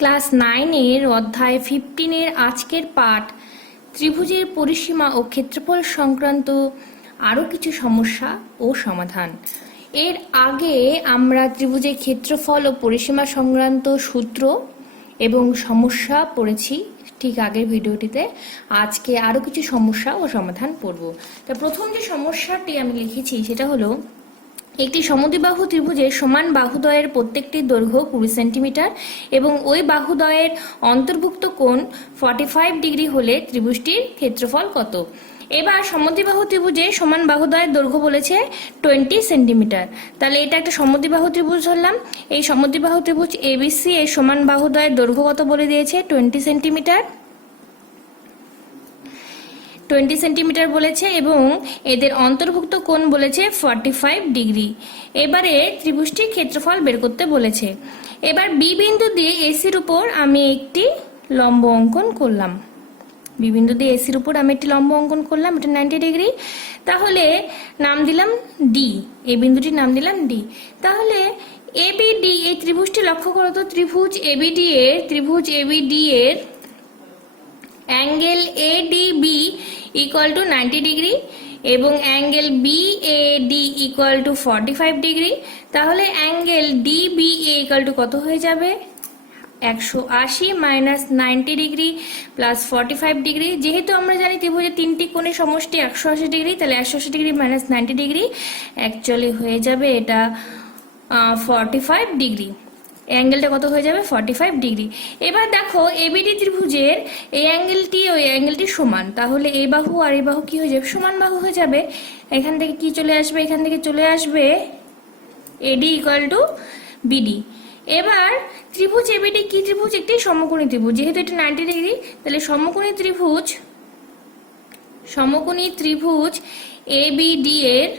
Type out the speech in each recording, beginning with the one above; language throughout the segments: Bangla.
ক্লাস 9-এর অধ্যায় 15-এর আজকের পাঠ ত্রিভুজের পরিসীমা ও ক্ষেত্রফল সংক্রান্ত আরও কিছু সমস্যা ও সমাধান। এর আগে আমরা ত্রিভুজের ক্ষেত্রফল ও পরিসীমা সংক্রান্ত সূত্র এবং সমস্যা পড়েছি ঠিক আগের ভিডিওটিতে। আজকে আরও কিছু সমস্যা ও সমাধান পড়ব। তো প্রথম যে সমস্যাটি আমি লিখেছি সেটা হলো, একটি সমদ্বিবাহু ত্রিভুজের সমান বাহুদ্বয়ের প্রত্যেকটির দৈর্ঘ্য 20 সেন্টিমিটার এবং ওই বাহুদ্বয়ের অন্তর্ভুক্ত কোণ 45 ডিগ্রি হলে ত্রিভুজটির ক্ষেত্রফল কত? এবার সমদ্বিবাহু ত্রিভুজের সমান বাহুদ্বয়ের দৈর্ঘ্য বলেছে 20 সেন্টিমিটার। তাহলে এটা একটা সমদ্বিবাহু ত্রিভুজ ধরলাম। এই সমদ্বিবাহু ত্রিভুজ এবিসি এর সমান বাহুদ্বয়ের দৈর্ঘ্য কত বলে দিয়েছে? 20 সেন্টিমিটার। 20 সেন্টিমিটার বলেছে এবং এদের অন্তর্ভুক্ত কোণ বলেছে 45 ডিগ্রি। এবারে ত্রিভুজটির ক্ষেত্রফল বের করতে বলেছে। এবার বি বিন্দু দিয়ে এসির উপর আমি একটি লম্ব অঙ্কন করলাম। বি বিন্দু দিয়ে এসির উপর আমি একটি লম্ব অঙ্কন করলাম, এটা 90 ডিগ্রি। তাহলে নাম দিলাম ডি, এই বিন্দুটির নাম দিলাম ডি। তাহলে এবিডি এই ত্রিভুজটি লক্ষ্য করো তো, ত্রিভুজ এবিডি এর angle ADB equal to 90 degree এবং angle BAD equal to 45 degree. তাহলে অ্যাঙ্গেল ডিবিএ ইকুয়াল টু কত হয়ে যাবে? 180 মাইনাস 90 ডিগ্রি প্লাস 45 ডিগ্রি। যেহেতু আমরা জানি ত্রিভুজের তিনটি কোণের সমষ্টি 180 ডিগ্রি, তাহলে 180 ডিগ্রি মাইনাস 90 ডিগ্রি অ্যাকচুয়ালি হয়ে যাবে এটা 45 ডিগ্রি। অ্যাঙ্গেলটা কত হয়ে যাবে? 45 ডিগ্রি। এবার দেখো এবিডি ত্রিভুজের এই অ্যাঙ্গেলটি ওই অ্যাঙ্গেলটি সমান, তাহলে এই বাহু আর এই বাহু কি হয়ে যাবে? সমান বাহু হয়ে যাবে। এখান থেকে কি চলে আসবে? এখান থেকে চলে আসবে এডি ইকুয়াল টু বিডি। এবার ত্রিভুজ এবিডি কি ত্রিভুজ? একটি সমকোণী ত্রিভুজ। যেহেতু এটা 90 ডিগ্রি, তাহলে সমকোণী ত্রিভুজ এবিডি এর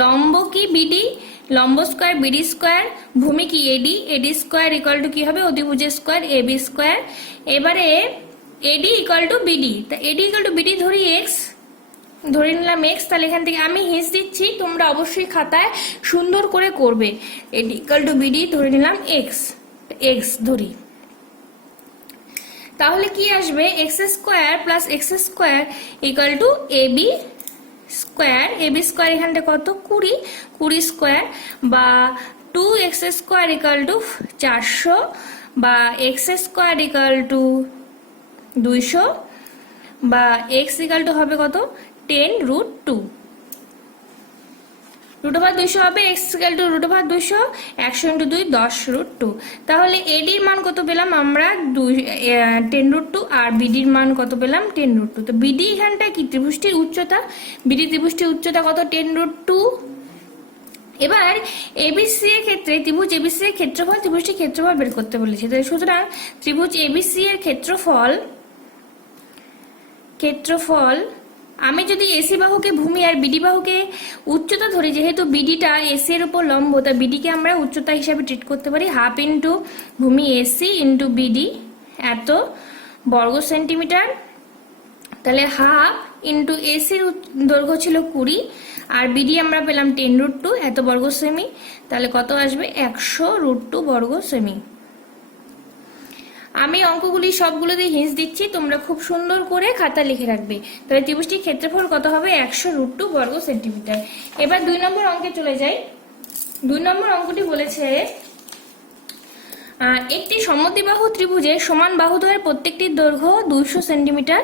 লম্ব কি? বিডি। লম্ব স্কয়ার বিডি স্কয়ার, ভূমি কি? এডি। এডি স্কয়ার ইকুয়াল টু কি হবে? অধিভুজের স্কয়ার এবি স্কয়ার। এবারে এডি ইকুয়াল টু বিডি, তা এডি ইকুয়াল টু বিডি ধরি এক্স, ধরে নিলাম এক্স। তাহলে এখান থেকে আমি হিন্স দিচ্ছি, তোমরা অবশ্যই খাতায় সুন্দর করে করবে। এডি ইকুয়াল টু বিডি ধরে নিলাম এক্স ধরি। তাহলে কি আসবে? X square plus x square equal to AB square. AB square এখানটা কত? 20 স্কয়ার বা 2x স্কয়ার ইকুয়াল টু 400 বা x স্কয়ার ইকুয়াল টু 200 বা x ইকুয়াল টু হবে কত? 10√2। √200 হবে, x ইকুয়াল টু √200, 100 × 2 10√2। তাহলে এডির মান কত পেলাম আমরা? 10√2 আর বিডির মান কত পেলাম? 10√2। তো বিডি এখানটা কি? ত্রিভুজটির উচ্চতা। বিডি ত্রিভুজটির উচ্চতা কত? 10√2। এবার এবিসি এর ক্ষেত্রে ত্রিভুজ এবিসি এর ক্ষেত্রফল, ত্রিভুজটির ক্ষেত্রফল বের করতে বলেছে। তাই সুতরাং ত্রিভুজ এবিসি এর ক্ষেত্রফল আমি যদি এসি বাহুকে ভূমি আর বিডি বাহুকে উচ্চতা ধরি, যেহেতু বিডিটা এসি এর উপর লম্ব, তা বিডিকে আমরা উচ্চতা হিসাবে ট্রিট করতে পারি। হাফ ইন্টু ভূমি এসি ইন্টু বিডি এত বর্গ সেন্টিমিটার। তাহলে হাফ ইন্টু এসির দৈর্ঘ্য ছিল 20 আর বিডি আমরা পেলাম 10√2 এত বর্গ সেমি। তাহলে কত আসবে? 100√2 বর্গ সেমি। আমি অঙ্কগুলি সবগুলোতে হিন্স দিচ্ছি, তোমরা খুব সুন্দর করে খাতা লিখে রাখবে। তাহলে ত্রিভুজটির ক্ষেত্রফল কত হবে? 100√2 বর্গ সেন্টিমিটার। এবার 2 নম্বর অঙ্কে চলে যাই। 2 নম্বর অঙ্কটি বলেছে, একটি সমদ্বিবাহু ত্রিভুজের সমান বাহুদ্বয়ের প্রত্যেকটির দৈর্ঘ্য 200 সেন্টিমিটার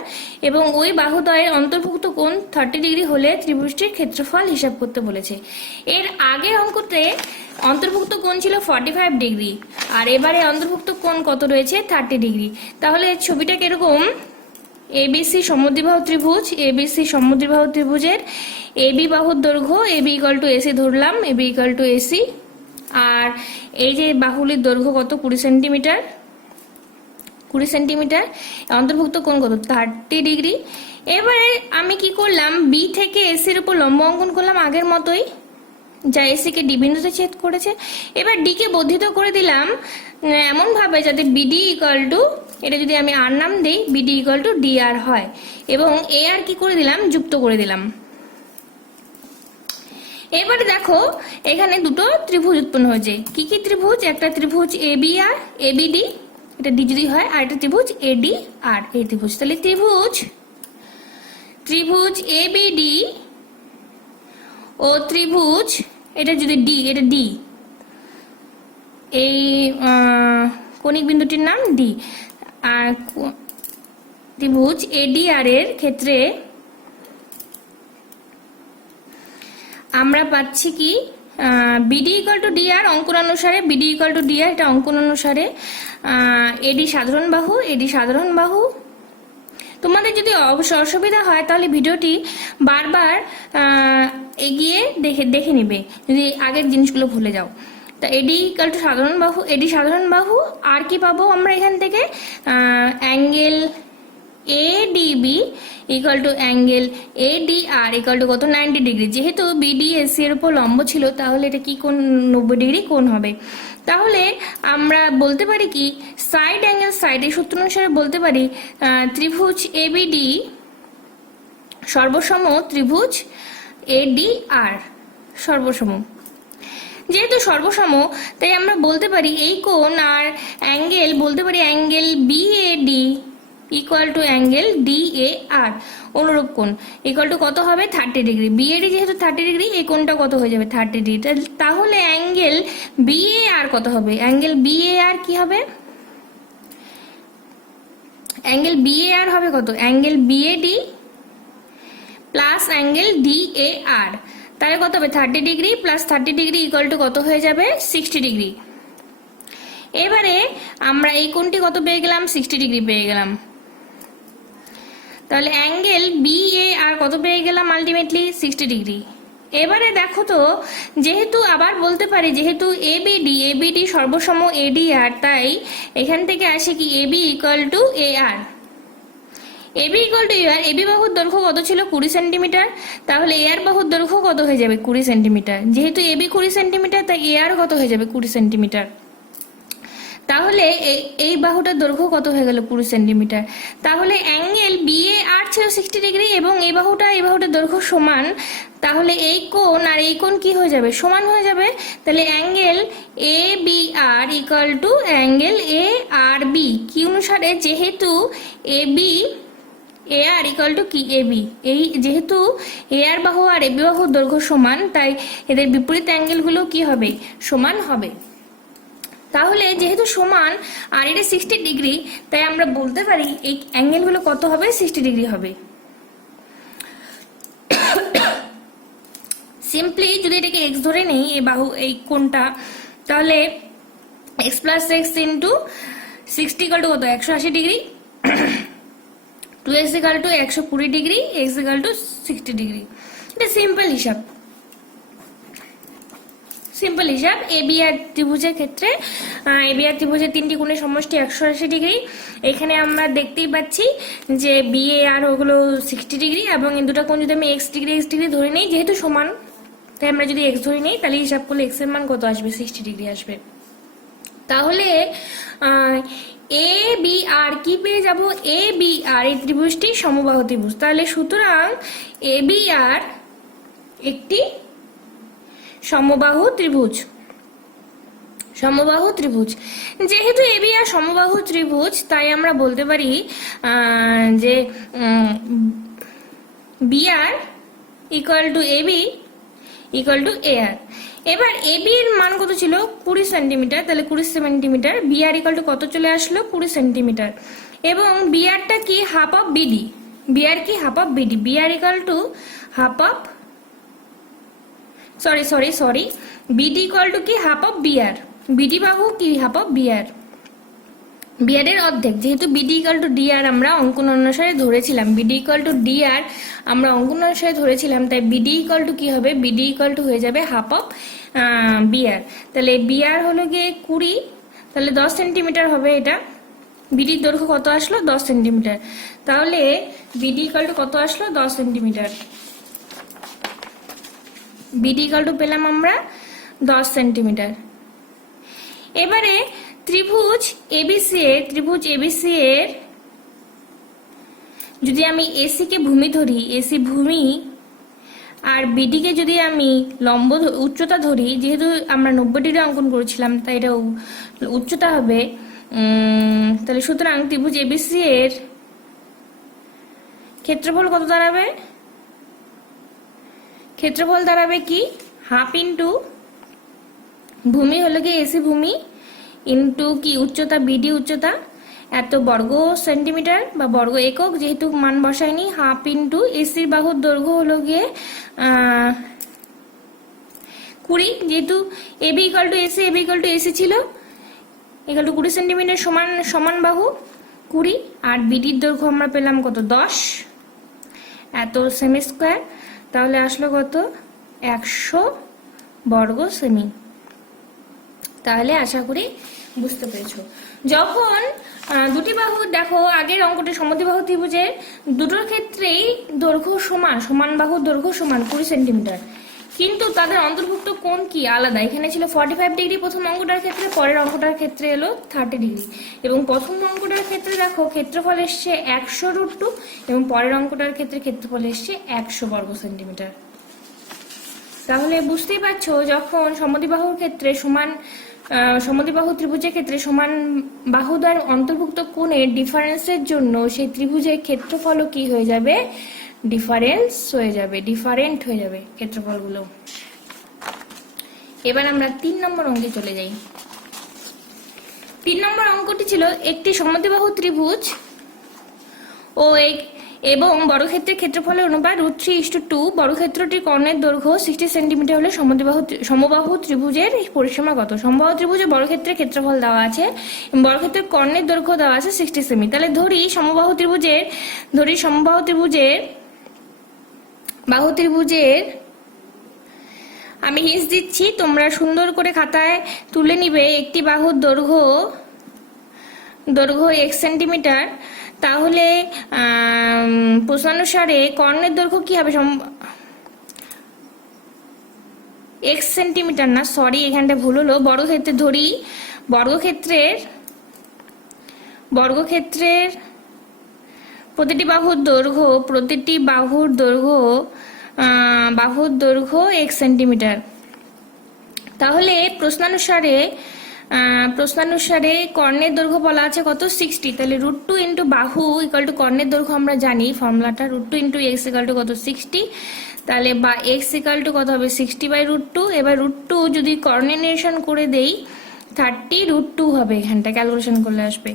এবং ওই বাহুদ্বয়ের অন্তর্ভুক্ত কোণ 30 ডিগ্রি হলে ত্রিভুজটির ক্ষেত্রফল হিসাব করতে বলেছে। এর আগের অঙ্কতে অন্তর্ভুক্ত কোণ ছিল 45 ডিগ্রি আর এবারে অন্তর্ভুক্ত কোণ কত রয়েছে? 30 ডিগ্রি। তাহলে ছবিটা কিরকম? এবিসি সমদ্বিবাহু ত্রিভুজের এবি বাহুর দৈর্ঘ্য, এবি ইকুয়াল টু এসি ধরলাম, এবি ইকুয়াল টু এসি। আর এই যে বাহুলির দৈর্ঘ্য কত? 20 সেন্টিমিটার। অন্তর্ভুক্ত কোণ কত? 30 ডিগ্রি। এবারে আমি কি করলাম? বি থেকে এসির উপর লম্ব অঙ্কন করলাম আগের মতোই, যা এসিকে ডি বিন্দুতে ছেদ করেছে। এবার ডিকে বর্ধিত করে দিলাম এমন ভাবে যাতে বিডি ইকুয়াল টু, এটা যদি আমি আর নাম দিই, বিডি ইকুয়াল টু ডি আর হয় এবং এ আর কি করে দিলাম? যুক্ত করে দিলাম। এবারে দেখো এখানে দুটো ত্রিভুজ উৎপন্ন হয়েছে। কি কি ত্রিভুজ? একটা ত্রিভুজ এবি আর এবিডি, এটা ডি যদি হয়, আর একটা ত্রিভুজ এডি আর এই ত্রিভুজ। তাহলে ত্রিভুজ এবিডি ও ত্রিভুজ, এটা যদি ডি, এটা ডি, এই কৌণিক বিন্দুটির নাম ডি। আর ত্রিভুজ এডিআর এর ক্ষেত্রে আমরা পাচ্ছি কি বিডি ইকুয়াল টু ডিআর অঙ্কনানুসারে, বিডি ইকুয়াল টু ডিআর এটা অঙ্কনানুসারে, এডি সাধারণ বাহু। তোমাদের যদি অসুবিধা হয় তাহলে ভিডিওটি বারবার এগিয়ে দেখে নিবে যদি আগের জিনিসগুলো ভুলে যাও। তা এডি ইকুয়াল টু সাধারণ বাহু। আর কি পাবো আমরা এখান থেকে? Angle ADB equal to angle ADR equal to কত? 90 ডিগ্রি। যেহেতু বিডি এসি এর উপর লম্ব ছিল তাহলে এটা কি কোণ? 90 ডিগ্রি কোণ হবে। তাহলে আমরা বলতে পারি কি সাইড অ্যাঙ্গেল সাইড, এই সূত্র অনুসারে বলতে পারি ত্রিভুজ এবিডি সর্বসম ত্রিভুজ এডিআর সর্বসম। যেহেতু সর্বসম তাই আমরা বলতে পারি এই কোণ আর অ্যাঙ্গেল, বলতে পারি angle BAD equal to angle DAR অনুরূপ কোণ ইকুয়াল টু কত হবে? 30 ডিগ্রি। বিএডি যেহেতু 30 ডিগ্রি, এই কোণটা কত হয়ে যাবে? 30 ডিগ্রি। তাহলে অ্যাঙ্গেল বিএআর কত হবে? অ্যাঙ্গেল বিএআর কি হবে? অ্যাঙ্গেল বিএআর হবে কত? Angle BAD plus angle DAR, তাহলে কত হবে? 30 degree plus 30 degree equal to কত হয়ে যাবে? 60 ডিগ্রি। এবারে আমরা এই কোণটি কত পেয়ে গেলাম? 60 ডিগ্রি পেয়ে গেলাম। তাহলে অ্যাঙ্গেল বিএআর কত পেয়ে গেলাম? Ultimately 60 degree. এবারে দেখো তো, যেহেতু আবার বলতে পারি যেহেতু এবিডি সর্বসম এডিআর, তাই এখান থেকে আসে কি AB equal to AR. AB equal to AR, AB বাহুর দৈর্ঘ্য কত ছিল? 20 সেন্টিমিটার। তাহলে এআর বাহুর দৈর্ঘ্য কত হয়ে যাবে? 20 সেন্টিমিটার। যেহেতু এবি 20 সেন্টিমিটার তাই এআর কত হয়ে যাবে? 20 সেন্টিমিটার। তাহলে এই বাহুটার দৈর্ঘ্য কত হয়ে গেল? 20 সেন্টিমিটার। তাহলে অ্যাঙ্গেল বিএআর ছিল 60 ডিগ্রি এবং এই বাহুটার দৈর্ঘ্য সমান। তাহলে এই কোণ আর এই কোণ কি হয়ে যাবে? সমান হয়ে যাবে। তাহলে angle A B R equal to angle A R B. কি অনুসারে? যেহেতু A B A R equal to কি? A B. এই যেহেতু এ আর বাহু আর এ বি বাহুর দৈর্ঘ্য সমান তাই এদের বিপরীত অ্যাঙ্গেলগুলো কি হবে? সমান হবে। তাহলে যেহেতু সমান আর এটা 60 ডিগ্রি তাই আমরা বলতে পারি এই অ্যাঙ্গেলগুলো কত হবে? 60 ডিগ্রি হবে। সিম্পলি যদি এটাকে এক্স ধরে নেই এই বাহু এই কোণটা, তাহলে x plus x into 60 equal to কত? 180 degree. 2x equal to 120 degree, x equal to 60 degree. এটা সিম্পল হিসাব। এবি আর ত্রিভুজের ক্ষেত্রে এবি আর ত্রিভুজের তিনটি কোণের সমষ্টি 180 ডিগ্রি। এখানে আমরা দেখতেই পাচ্ছি যে বি এ আর ওগুলো 60 ডিগ্রি এবং এই দুটো কোণ যদি আমি এক্স ডিগ্রি ধরে নিই, যেহেতু সমান তাই আমরা যদি এক্স ধরে নিই তাহলে হিসাব করলে এক্স এর মান কত আসবে? 60 ডিগ্রি আসবে। তাহলে এ বি আর কি পেয়ে যাব? এ বি আর এই ত্রিভুজটি সমবাহু ত্রিভুজ। তাহলে সুতরাং এ বি আর একটি সমবাহু ত্রিভুজ। যেহেতু এবি আর সমবাহু ত্রিভুজ তাই আমরা বলতে পারি যে B R equal to AB equal to A R. এবার এবি এর মান কত ছিল? 20 সেন্টিমিটার। তাহলে 20 centimetre. B R equal to কত চলে আসলো? 20 সেন্টিমিটার। এবং বি আরটা কি? Half of BD. B R কি? Half of BD. B R equal to half of sorry BD equal to কি? Half of BR. বিডি বাহু কি? Half of BR. বিআর এর অর্ধেক। যেহেতু বিডি ইকুয়াল টু ডিআর আমরা অঙ্কন অনুসারে ধরেছিলাম, তাই বিডি ইকুয়াল টু কি হবে? বিডি ইকুয়াল টু হয়ে যাবে হাফ অফ বিআর। তাহলে বিআর হলো গিয়ে 20, তাহলে 10 সেন্টিমিটার হবে এটা। বিডির দৈর্ঘ্য কত আসলো? 10 সেন্টিমিটার। তাহলে বিডি ইকুয়াল টু কত আসলো? 10 সেন্টিমিটার। বিডি ইকুয়াল টু পেলাম আমরা 10 সেন্টিমিটার। এবারে ত্রিভুজ এবিসি এর যদি আমি এসি কে ভূমি ধরি, এসি ভূমি আর বিডিকে যদি আমি লম্ব উচ্চতা ধরি, যেহেতু আমরা 90 ডিগ্রি অঙ্কন করেছিলাম তাই এটা উচ্চতা হবে। তাহলে সুতরাং ত্রিভুজ এবিসি এর ক্ষেত্রফল কত দাঁড়াবে? ক্ষেত্রফল দাঁড়াবে কি, হাফ ইন্টু ভূমি হলো কি এসি ভূমি ইন্টু কি উচ্চতা বিডি উচ্চতা এত বর্গ সেন্টিমিটার বা বর্গ একক, যেহেতু মান বসায়নি, হাফ ইন্টু এসির বাহুর দৈর্ঘ্য হলো গিয়ে 20, যেহেতু এবি ইকাল টু এসি ছিল, ইকাল টু 20 সেন্টিমিটার সমান বাহু 20, আর বিডির দৈর্ঘ্য আমরা পেলাম কত 10 এত সেমি স্কোয়ার, তাহলে আসলো কত 100 বর্গ সেমি। তাহলে আশা করি বুঝতে পেরেছো। যখন দুটি বাহু দেখো, আগের অঙ্কটি সমদ্বিবাহু ত্রিভুজের দুটোর ক্ষেত্রেই দৈর্ঘ্য সমান বাহুর দৈর্ঘ্য সমান 20 সেন্টিমিটার, কিন্তু তাদের অন্তর্ভুক্ত কোণ কি আলাদা। এখানে ছিল 45 ডিগ্রি প্রথম অঙ্কটার ক্ষেত্রে, পরের অঙ্কটার ক্ষেত্রে এলো 30 ডিগ্রি, এবং প্রথম অঙ্কটার ক্ষেত্রে দেখো ক্ষেত্রফল এসছে 100√2 এবং পরের অঙ্কটার ক্ষেত্রে ক্ষেত্রফল এসছে 100 বর্গ সেন্টিমিটার। তাহলে বুঝতেই পারছো, যখন সমদ্বিবাহুর ক্ষেত্রে সমদ্বিবাহু ত্রিভুজের ক্ষেত্রে সমান বাহুদ্বয়ের অন্তর্ভুক্ত কোণের ডিফারেন্সের জন্য সেই ত্রিভুজের ক্ষেত্রফলও কি হয়ে যাবে, ডিফারেন্ট হয়ে যাবে ক্ষেত্রফলগুলো। এবার আমরা 3 নম্বর অঙ্কে চলে যাই। 3 নম্বর অঙ্কটি ছিল একটি সমদ্বিবাহু ত্রিভুজ এবং বর্গক্ষেত্রের ক্ষেত্রফলের অনুপাত √3:2, বর্গক্ষেত্রটির কর্ণের দৈর্ঘ্য 60 সেন্টিমিটার হলে সমবাহু ত্রিভুজের পরিসীমা কত। সমবাহু ত্রিভুজের বর্গক্ষেত্রের ক্ষেত্রফল দেওয়া আছে, বর্গক্ষেত্রের কর্ণের দৈর্ঘ্য দেওয়া আছে 60 সেমি। তাহলে ধরি সমবাহু ত্রিভুজের আমি হিন্স দিচ্ছি, তোমরা সুন্দর করে খাতায় তুলে নিবে। একটি বাহুর দৈর্ঘ্য x সেন্টিমিটার, তাহলে প্রশ্নানুসারে কর্ণের দৈর্ঘ্য কি হবে, x সেন্টিমিটার না, সরি এখানটা ভুল হলো। বর্গক্ষেত্রে ধরি, বর্গক্ষেত্রের প্রতিটি বাহুর দৈর্ঘ্য x সেন্টিমিটার। তাহলে প্রশ্নানুসারে কর্ণের দৈর্ঘ্য বলা আছে কত 60, তাহলে √2 ইন্টু বাহু ইকাল টু কর্ণের দৈর্ঘ্য আমরা জানি ফর্মুলাটা, √2 ইন্টু x ইকাল টু কত 60, তাহলে বা x ইকাল টু কত হবে 60/√2। এবার √2 যদি কর্ণের নিরসন করে দেই 30√2 হবে, এখানটা ক্যালকুলেশন করলে আসবে।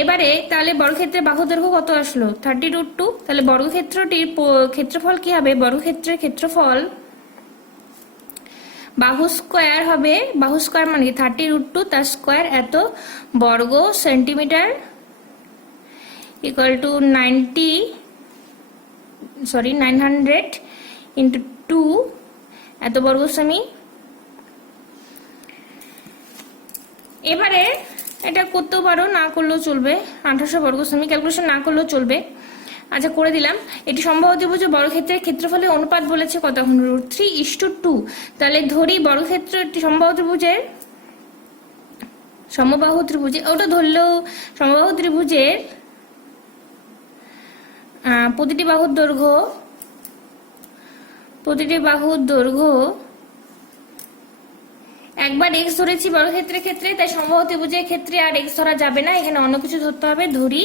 এবারে তাহলে বর্গক্ষেত্রের বাহু দৈর্ঘ্য কত আসলো 30√2, তাহলে বর্গক্ষেত্রটির ক্ষেত্রফল কি হবে, বর্গক্ষেত্রের ক্ষেত্রফল বাহু স্কোয়ার হবে, বাহু স্কোয়ার মানে 30√2 তার স্কোয়ার এত বর্গ সেন্টিমিটার ইকুয়াল টু 900 ইন্টু 2 এত বর্গ সেমি। এবারে এটা করতেও পারো, না করলেও চলবে, 1800 বর্গ সেমি, ক্যালকুলেশন না করলেও চলবে। আচ্ছা করে দিলাম। এটি সমবাহু ত্রিভুজের বর্গক্ষেত্রের ক্ষেত্রফলের অনুপাত বলেছে কত, এখন √3:2। তাহলে ধরি বর্গক্ষেত্রটি সমবাহু ত্রিভুজে ওটা ধরলেও সমবাহু ত্রিভুজের প্রতিটি বাহুর দৈর্ঘ্য একবার x ধরেছি বর্গক্ষেত্রের ক্ষেত্রে, তাই সমবাহু ত্রিভুজের ক্ষেত্রে আর x ধরা যাবে না, এখানে অন্য কিছু ধরতে হবে, ধরি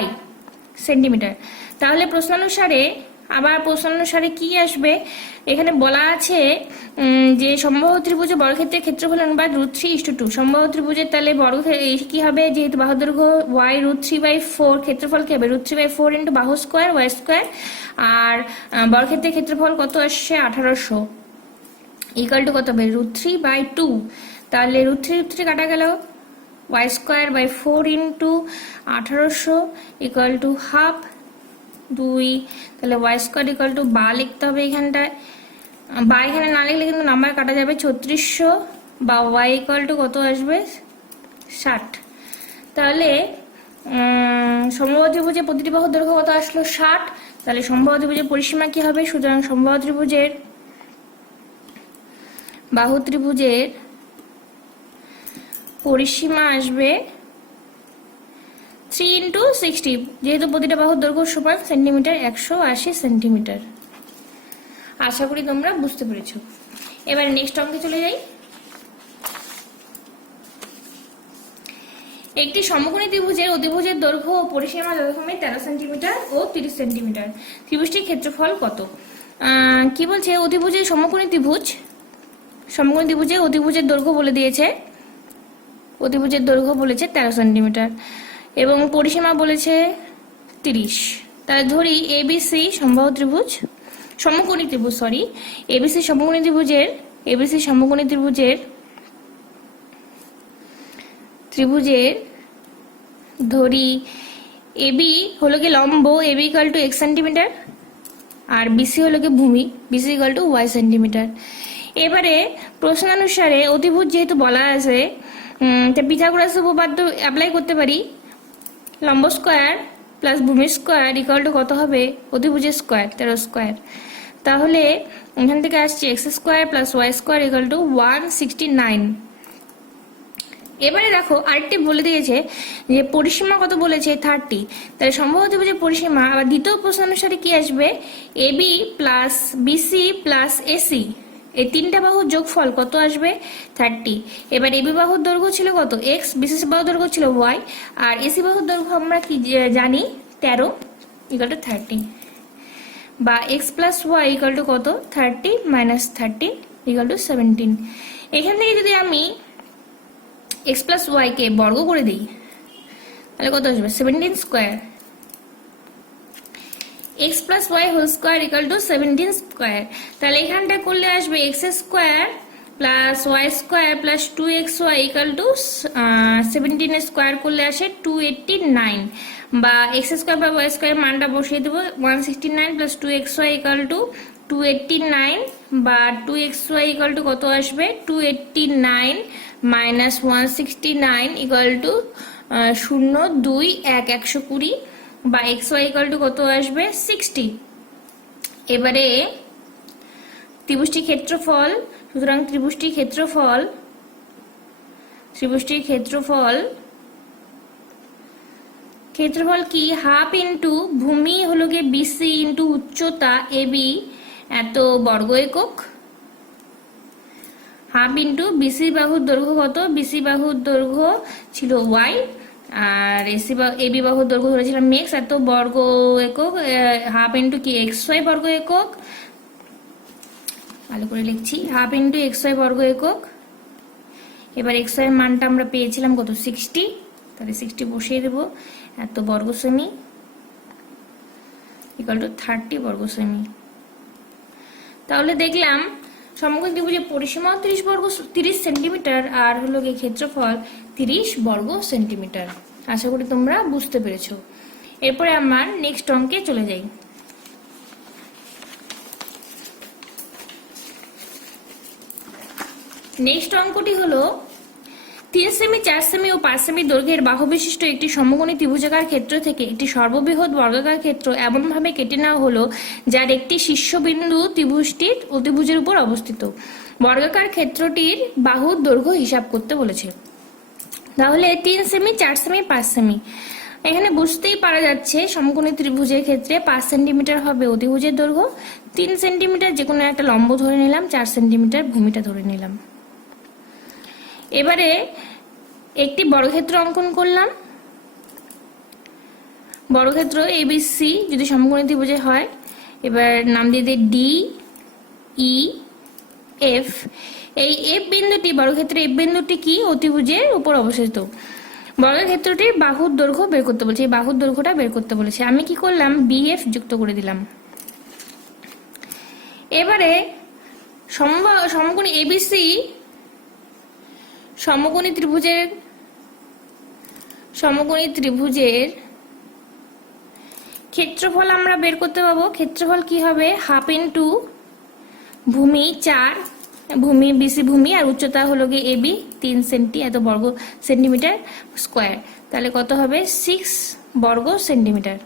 y সেন্টিমিটার। তাহলে প্রশ্নানুসারে কি আসবে, এখানে বলা আছে যে সমবাহু ত্রিভুজের বর্গক্ষেত্রের ক্ষেত্রফল অনুপাত √3:2। সমবাহু ত্রিভুজের তাহলে কি হবে, যেহেতু বাহু দৈর্ঘ্য y √3/4, ক্ষেত্রফল কি হবে √3/4 ইন্টু বাহু স্কোয়ার y স্কোয়ার, আর বর্গক্ষেত্রের ক্ষেত্রফল কত আসছে 1800 ইকুয়াল টু কত হবে √3/2। তাহলে √3 কাটা গেল, y²/4 into 1800 equal to half 2, তাহলে y² ইকুয়াল টু বা লিখতে হবে এখানটায়, বা এখানে না লিখলে কিন্তু নাম্বার কাটা যাবে 3600, বা y ইকুয়াল টু কত আসবে 60। তাহলে সমবাহু ত্রিভুজের প্রতিটি বাহুর দৈর্ঘ্য কত আসলো 60, তাহলে সমবাহু ত্রিভুজের পরিসীমা কি হবে, সুতরাং সমবাহু ত্রিভুজের পরিসীমা আসবে 3 ইন্টু 60, যেহেতু প্রতিটা বাহুর দৈর্ঘ্য সমান সেন্টিমিটার 180 সেন্টিমিটার। আশা করি তোমরা বুঝতে পেরেছো। এবার নেক্সট অঙ্কে চলে যাই। একটি সমকোণী ত্রিভুজের অতিভুজের দৈর্ঘ্য ও পরিসীমা যথাক্রমে 13 সেন্টিমিটার ও 30 সেন্টিমিটার। ত্রিভুজটির ক্ষেত্রফল কত? কি বলছে? অতিভুজের সমকোণী ত্রিভুজে অতিভুজের দৈর্ঘ্য বলে দিয়েছে, অতিভুজের দৈর্ঘ্য বলেছে 13 সেন্টিমিটার এবং পরিসীমা বলেছে 30। তাহলে ধরি এবিসি সমবাহু ত্রিভুজ, সমকোণী ত্রিভুজ, এবিসি সমকোণী ত্রিভুজের ধরি এবি হলো কি লম্ব, AB equal to x centimetre, আর বিসি হলো কি ভূমি, BC equal to y centimetre. এবারে প্রশ্নানুসারে অতিভুজ যেহেতু বলা আছে, পিথাগোরাস উপপাদ্য অ্যাপ্লাই করতে পারি। লম্ব স্কোয়ার প্লাস ভূমি স্কোয়ার ইকুয়াল টু কত হবে? অতিভুজের স্কোয়ার, 13 স্কোয়ার। তাহলে এখান থেকে আসছে x square plus y square equal two 169। এবারে দেখো আরেকটি বলে দিয়েছে যে পরিসীমা কত বলেছে? 30। তাহলে সম্ভব ত্রিভুজের পরিসীমা আবার দ্বিতীয় প্রশ্ন অনুসারে কি আসবে? AB plus BC plus AC, এই তিনটা বাহুর যোগফল কত আসবে? 30। এবার এবি বাহুর দৈর্ঘ্য ছিল কত? x, বিসি বাহুর দৈর্ঘ্য ছিল y, আর এসি বাহুর দৈর্ঘ্য আমরা কি জানি? 13 ইকুয়াল টু 30, বা x plus y equal to কত? 30 মাইনাস 13 ইকুয়াল টু 17। এখান থেকে যদি আমি x প্লাস ওয়াই কে বর্গ করে দিই তাহলে কত আসবে? 17 square. x plus y whole square equal to 17 square. তাহলে এখানটা করলে আসবে x square plus y square plus 2xy equal to 17 square করলে আসে 289, বা x স্কোয়ার বা ওয়াই স্কোয়ার মানটা বসিয়ে দেবো 169 প্লাস 2xy ইকুয়াল টু 289, বা 2xy ইকুয়াল টু কত আসবে? 289 মাইনাস 169 ইকুয়াল টু 120, বা xy ইকুয়াল টু কত আসবে? 60। এবারে ত্রিভুজটির ক্ষেত্রফল, সুতরাং ত্রিভুজটির ক্ষেত্রফল কি? হাফ ইন্টু ভূমি হলো গিয়ে বিসি ইন্টু উচ্চতা এবি এত বর্গ একক, হাফ ইন্টু বিসি বাহুর দৈর্ঘ্য কত? বিসি বাহুর দৈর্ঘ্য ছিল y, আর এবি বাহুর দৈর্ঘ্য ধরেছিলাম x, এত বর্গ একক, হাফ ইন্টু কি xy বর্গ একক, ভালো করে লিখছি, হাফ ইন্টু xy বর্গ একক। এবার xy এর মানটা আমরা পেয়েছিলাম কত? 60, তাহলে 60 বসিয়ে দেবো, এত বর্গ সেমি ইকুয়াল টু 30 বর্গ সেমি। তাহলে দেখলাম সমকোণী ত্রিভুজের পরিসীমা 30 সেন্টিমিটার আর হলো গিয়ে ক্ষেত্রফল 30 বর্গ সেন্টিমিটার। আশা করি তোমরা বুঝতে পেরেছো। এরপরে আমার নেক্সট অঙ্কে চলে যাই। নেক্সট অঙ্কটি হলো 3 সেমি, 4 সেমি ও 5 সেমি দৈর্ঘ্যের বাহু বিশিষ্ট একটি সমকোণী ত্রিভুজাকার ক্ষেত্র থেকে একটি সর্ববৃহৎ বর্গাকার ক্ষেত্র এমনভাবে কেটে নেওয়া হলো যার একটি শীর্ষবিন্দু ত্রিভুজটির অতিভুজের উপর অবস্থিত। বর্গাকার ক্ষেত্রটির বাহুর দৈর্ঘ্য হিসাব করতে বলেছে। তাহলে 3 সেমি, 4 সেমি, 5 সেমি, এখানে বুঝতেই পারা যাচ্ছে সমকোণী ত্রিভুজের ক্ষেত্রে 5 সেন্টিমিটার হবে অতিভুজের দৈর্ঘ্য, 3 সেন্টিমিটার যে কোনো একটা লম্ব ধরে নিলাম, 4 সেন্টিমিটার ভূমিটা ধরে নিলাম। এবারে একটি বর্গক্ষেত্র অঙ্কন করলাম। বর্গক্ষেত্র এবিসি যদি সমকোণী ত্রিভুজে হয়, এবার নাম দিয়ে দিই ডি ই এফ। এই এফ বিন্দুটি, বর্গক্ষেত্রে এফ বিন্দুটি কি? অতিভুজের উপর অবস্থিত। বর্গক্ষেত্রটির বাহুর দৈর্ঘ্য বের করতে বলেছে, এই বাহুর দৈর্ঘ্যটা বের করতে বলেছে। আমি কি করলাম? বিএফ যুক্ত করে দিলাম। এবারে সমকোণী এবিসি সমকোণী ত্রিভুজের ক্ষেত্রফল আমরা বের করতে পাবো। ক্ষেত্রফল কি হবে? হাফ ইন্টু ভূমি 4, ভূমি বিসি ভূমি, আর উচ্চতা হলো গিয়ে এবি 3 সেন্টি, এত বর্গ সেন্টিমিটার স্কোয়ার। তাহলে কত হবে? 6 বর্গ সেন্টিমিটার।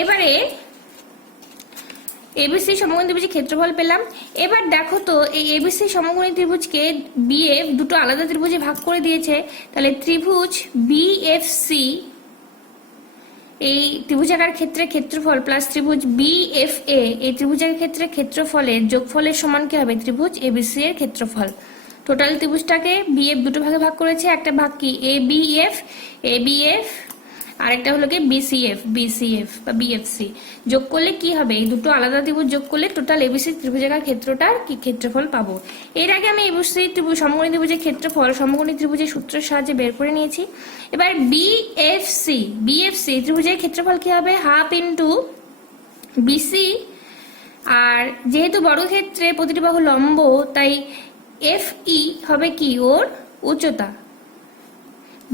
এবারে এবিসি সমকোণী ত্রিভুজের ক্ষেত্রফল পেলাম। এবার দেখো তো এই এবিসি সমকোণী ত্রিভুজকে বিএফ দুটো আলাদা ত্রিভুজে ভাগ করে দিয়েছে। তাহলে ত্রিভুজ বিএফসি এই ত্রিভুজাকার ক্ষেত্রে ক্ষেত্রফল প্লাস ত্রিভুজ বিএফএ, এই ত্রিভুজাকার ক্ষেত্রে ক্ষেত্রফলের যোগফলের সমান কি হবে? ত্রিভুজ এবিসি এর ক্ষেত্রফল। টোটাল ত্রিভুজটাকে বিএফ দুটো ভাগে ভাগ করেছে, একটা ভাগ কি এবিএফ, আরেকটা হলো কি বিসিএফ বা বিএফসি। যোগ করলে কি হবে? এই দুটো আলাদা ত্রিভুজ যোগ করলে টোটাল এবিসি ত্রিভুজাকার ক্ষেত্রটার কি ক্ষেত্রফল পাবো। এর আগে আমি এবিসি ত্রিভুজ সমকোণী ত্রিভুজের ক্ষেত্রফল সমকোণী ত্রিভুজের সূত্রের সাহায্যে বের করে নিয়েছি। এবার বিএফসি ত্রিভুজের ক্ষেত্রফল কি হবে? হাফ ইন্টু বিসি, আর যেহেতু বর্গক্ষেত্রে প্রতিটি বাহু লম্ব তাই এফই হবে কি? ওর উচ্চতা।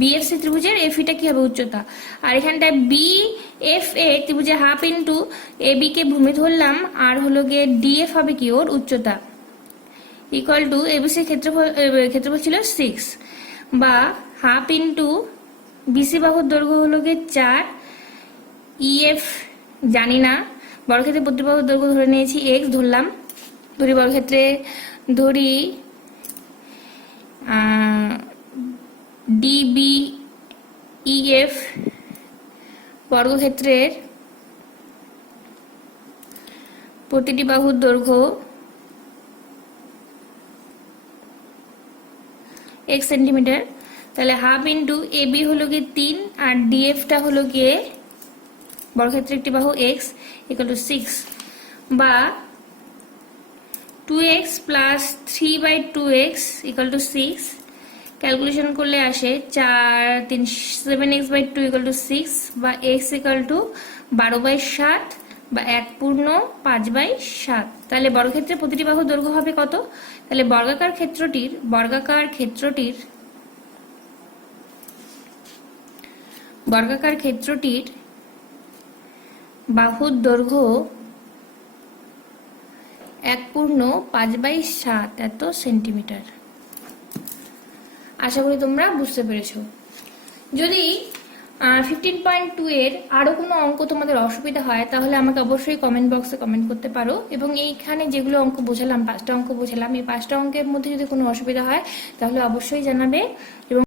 বিএফসি ত্রিভুজের এফইটা কি হবে? উচ্চতা। আর এখানটায় বিএফএ ত্রিভুজের হাফ ইন্টু এবি কে ভূমি ধরলাম, আর হলো গিয়ে ডিএফ হবে কি? ওর উচ্চতা, ইকুয়াল টু এবিসি ক্ষেত্রফল ছিল 6, বা হাফ ইন্টু বিসি বাহুর দৈর্ঘ্য হলো গিয়ে 4, ইএফ জানি না, বর্গক্ষেত্রে প্রতি বাহুর দৈর্ঘ্য ধরে নিয়েছি এক্স ধরলাম, ধরি বর্গক্ষেত্রে ধরি ডিবিইএফ বর্গক্ষেত্রের প্রতিটি বাহুর দৈর্ঘ্য এক সেন্টিমিটার। তাহলে হাফ ইন্টু এবি হলো গিয়ে 3, আর ডিএফটা হলো গিয়ে বর্গক্ষেত্রে একটি বাহু এক্স ইকুয়াল টু 6, বা 2x plus 3/2x equal to 6। Calculation করলে আসে 7x/2 ইকুয়াল টু 6, বা x ইকুয়াল টু 12/7, বা 1 পূর্ণ 5/7। তাহলে বর্গক্ষেত্রে প্রতিটি বাহু দৈর্ঘ্য হবে কত? তাহলে বর্গাকার ক্ষেত্রটির বাহুর দৈর্ঘ্য 1 পূর্ণ 5/7 এত সেন্টিমিটার। আশা করি তোমরা বুঝতে পেরেছো। যদি 15.2 এর আরো কোনো অঙ্ক তোমাদের অসুবিধা হয় তাহলে আমাকে অবশ্যই কমেন্ট বক্সে কমেন্ট করতে পারো, এবং এইখানে যেগুলো অঙ্ক বোঝালাম 5টা অঙ্ক বোঝালাম, এই 5টা অঙ্কের মধ্যে যদি কোনো অসুবিধা হয় তাহলে অবশ্যই জানাবে। এবং